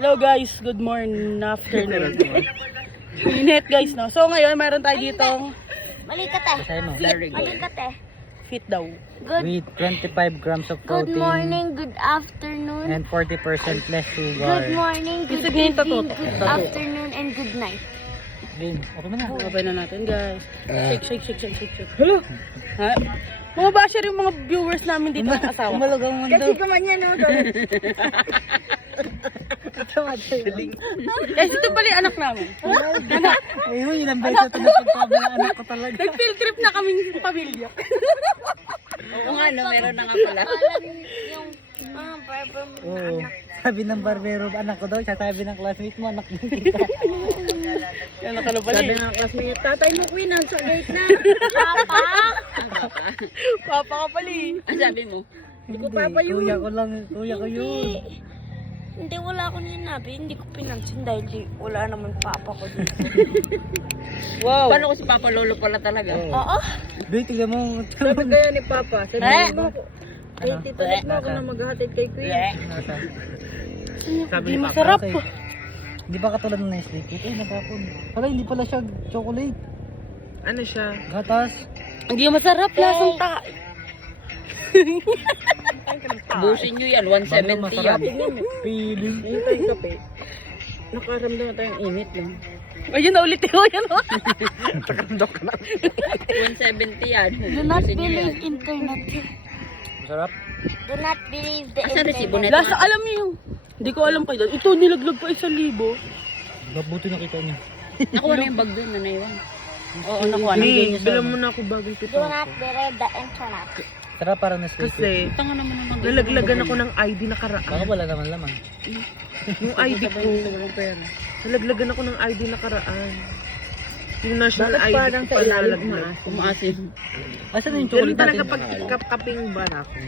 Hello guys, good morning, afternoon. Init guys, no? So ngayon, mayroon tayo ditong Mali ka te. Very Mali good. ka te. fit daw. Good. With 25 grams of Good protein morning, good afternoon. and 40% less sugar. Good morning, good Sabihin to, evening, Toto. good Toto. afternoon, and good night. Game. Okay mo na. Babay na natin guys. Shake. Hello? Ha? Mga basher yung mga viewers namin dito ng asawa. Umalagang mundo. Kasi kuman yan, no? Eh, ito pala yung anak namin. Ayun, ilang beses ito napagsabi ng anak ko talaga. Nag-field trip na kaming pamilya. Oo nga, no? Meron na nga pala. Yung, barber mo na Oo. anak. Sabi ng barbero, anak ko daw, sabi ng classmate mo, anak din kita. Yan na pala Sabi eh. ng classmate, tatay mo queen, nasa gate na. Papa? Papa ka pala eh. Ang sabi mo? Hindi ko papa yun. Kuya ko yun. Hindi, wala akong ninabi. Hindi ko pinansin dahil wala naman papa ko dito. Wow. Paano ko si Papa Lolo pala talaga? Oo. Di, tignan mo. Sabi kaya ni Papa, Eh? sabihin mo ako. Ano? Titulit mo ako na maghahatid kay Queen. Hindi masarap. Di ba katulad ng Nestle cake? Ay, natapon. Pala, hindi pala siya chocolate. Ano siya? Gatas. Hindi masarap. Lasang ta. Busin nyo yan, 170 yan. Feeling. Ngayon tayo kape. Nakaramdam na tayong init lang. Ayun na ulit yun. Yan o. 170 yan. Do not Busin nyo yan. believe internet. Masarap. Do not believe the Asa resibo internet. nito? Lasa, alam niyo yung. Hindi ko alam kayo. Ito, nilaglag pa 1,000. Mabuti nakita niya. Nakuha na yung bag doon na naiwan. Oo, nakuha na. Bilang mo na ako bagong Do not believe the internet. Sarap para Nestle cake. Kasi Tanga naman naman. nalaglagan ako ng ID Baka nakaraan. wala naman laman. Yung ID ko. Nalaglagan ako ng ID nakaraan. Yung national ID ko pala nalaglag. Asan Umaasim. na yung Ganun chocolate talaga natin? pag kaping bara ko.